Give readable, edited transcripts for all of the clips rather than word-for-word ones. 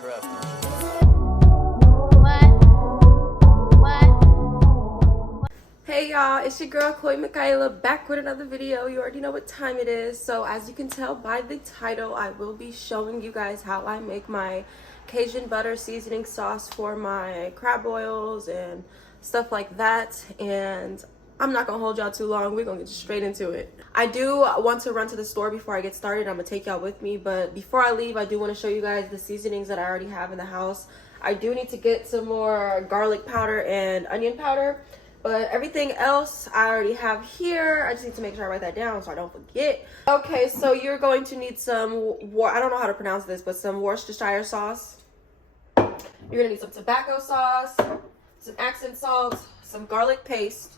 Hey y'all, it's your girl Chloe Michaela back with another video. You already know what time it is. So as you can tell by the title, I will be showing you guys how I make my Cajun butter seasoning sauce for my crab boils and stuff like that. And I'm not gonna hold y'all too long. We're gonna get straight into it. I do want to run to the store before I get started. I'm gonna take y'all with me, but before I leave, I do want to show you guys the seasonings that I already have in the house. I do need to get some more garlic powder and onion powder, but everything else I already have here. I just need to make sure I write that down so I don't forget. Okay, so you're going to need some, I don't know how to pronounce this, but some Worcestershire sauce. You're gonna need some Tabasco sauce, some accent salt, some garlic paste.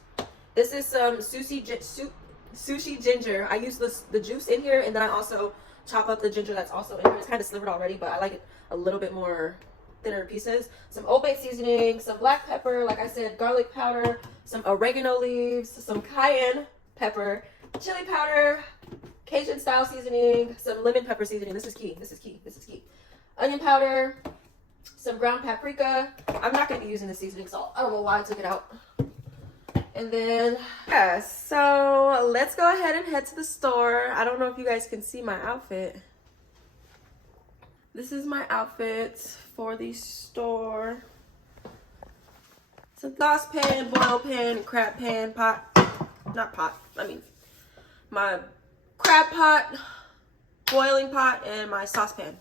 This is some sushi ginger. I use the juice in here, and then I also chop up the ginger that's also in here. It's kind of slivered already, but I like it a little bit more thinner pieces. Some Old Bay seasoning, some black pepper, like I said, garlic powder, some oregano leaves, some cayenne pepper, chili powder, Cajun style seasoning, some lemon pepper seasoning. This is key. This is key. This is key. Onion powder, some ground paprika. I'm not going to be using the seasoning salt. I don't know why I took it out. And then, yeah, so let's go ahead and head to the store. I don't know if you guys can see my outfit. This is my outfit for the store. Some saucepan, boil pan, crab pan, pot. Not pot, I mean my crab pot, boiling pot, and my saucepan.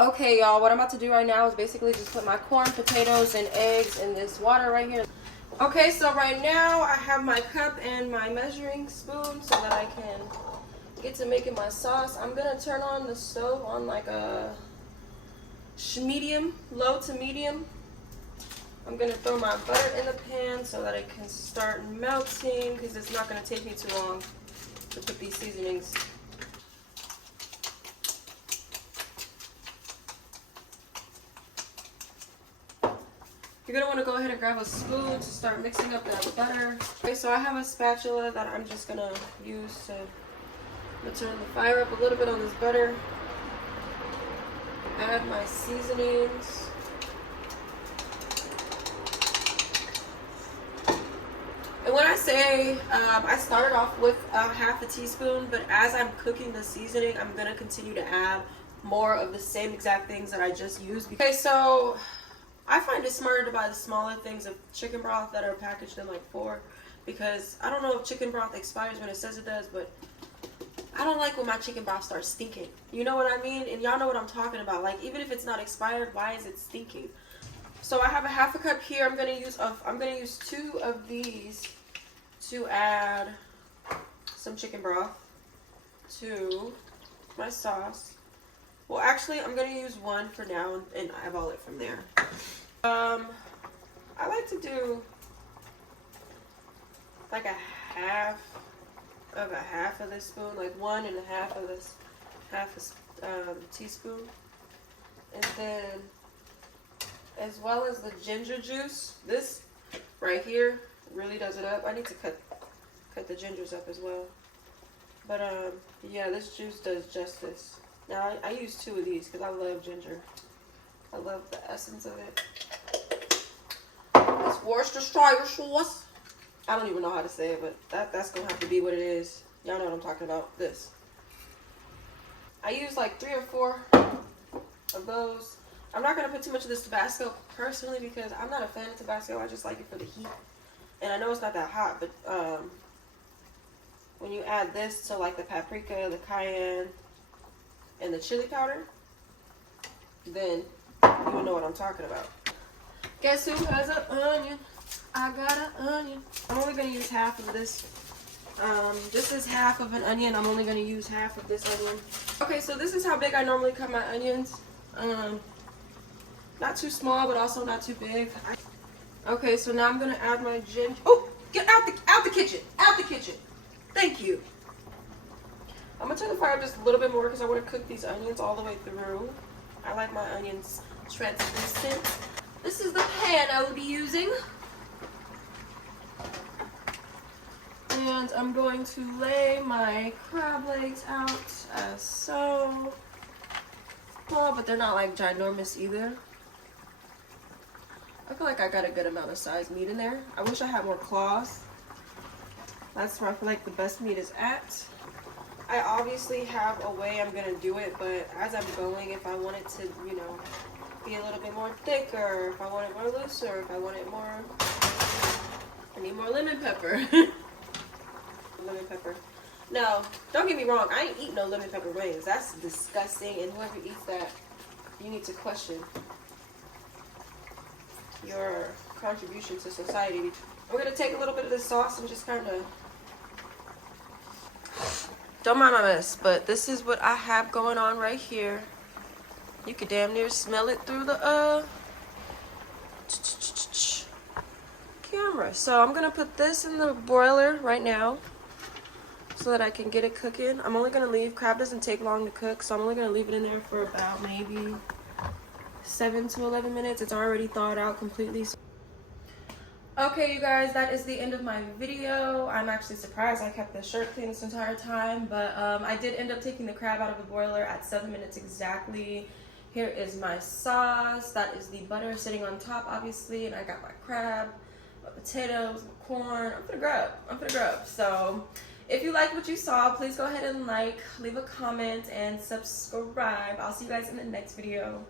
Okay, y'all, what I'm about to do right now is basically just put my corn, potatoes, and eggs in this water right here. Okay, so right now I have my cup and my measuring spoon so that I can get to making my sauce. I'm gonna turn on the stove on like a medium, low to medium. I'm gonna throw my butter in the pan so that it can start melting, because it's not gonna take me too long to put these seasonings. You're gonna want to go ahead and grab a spoon to start mixing up that butter. Okay, so I have a spatula that I'm just gonna use to turn the fire up a little bit on this butter. Add my seasonings. And when I say I started off with half a teaspoon, but as I'm cooking the seasoning, I'm gonna continue to add more of the same exact things that I just used. Okay, so I find it smarter to buy the smaller things of chicken broth that are packaged in like 4, because I don't know if chicken broth expires when it says it does, but I don't like when my chicken broth starts stinking. You know what I mean? And y'all know what I'm talking about. Like, even if it's not expired, why is it stinking? So I have a half a cup here. I'm gonna use 2 of these to add some chicken broth to my sauce. Well, actually, I'm going to use 1 for now and eyeball it from there. I like to do like a half of this spoon, like 1 1/2 of this, half a teaspoon. And then, as well as the ginger juice, this right here really does it up. I need to cut the gingers up as well. But, yeah, this juice does justice. Now, I use 2 of these because I love ginger. I love the essence of it. It's Worcestershire Sauce. I don't even know how to say it, but that's going to have to be what it is. Y'all know what I'm talking about. This. I use like 3 or 4 of those. I'm not going to put too much of this Tabasco personally because I'm not a fan of Tabasco. I just like it for the heat. And I know it's not that hot, but when you add this to like the paprika, the cayenne, and the chili powder, then you will know what I'm talking about. Guess who has an onion? I got an onion. I'm only going to use half of this. This is half of an onion. I'm only going to use half of this onion. Okay, so this is how big I normally cut my onions. Not too small, but also not too big. Okay, so now I'm gonna add my ginger. Oh, get out the kitchen, out the kitchen. Thank you. I'm gonna turn the fire up just a little bit more because I want to cook these onions all the way through. I like my onions translucent. This is the pan I will be using. And I'm going to lay my crab legs out as so. Small, but they're not like ginormous either. I feel like I got a good amount of size meat in there. I wish I had more claws. That's where I feel like the best meat is at. I obviously have a way I'm gonna do it, but as I'm going, if I want it to, you know, be a little bit more thicker, if I want it more looser, if I want it more, I need more lemon pepper. Lemon pepper. No, don't get me wrong, I ain't eat no lemon pepper wings. That's disgusting, and whoever eats that, you need to question your contribution to society. We're gonna take a little bit of the sauce and just kind of, don't mind my mess, but this is what I have going on right here. You could damn near smell it through the camera. So I'm gonna put this in the broiler right now so that I can get it cooking. I'm only gonna leave, crab doesn't take long to cook, so I'm only gonna leave it in there for about maybe 7 to 11 minutes. It's already thawed out completely. Okay, you guys, that is the end of my video. I'm actually surprised I kept the shirt clean this entire time, but I did end up taking the crab out of the broiler at 7 minutes exactly. Here is my sauce. That is the butter sitting on top, obviously, and I got my crab, my potatoes, my corn. I'm gonna grub. So if you liked what you saw, please go ahead and like, leave a comment, and subscribe. I'll see you guys in the next video.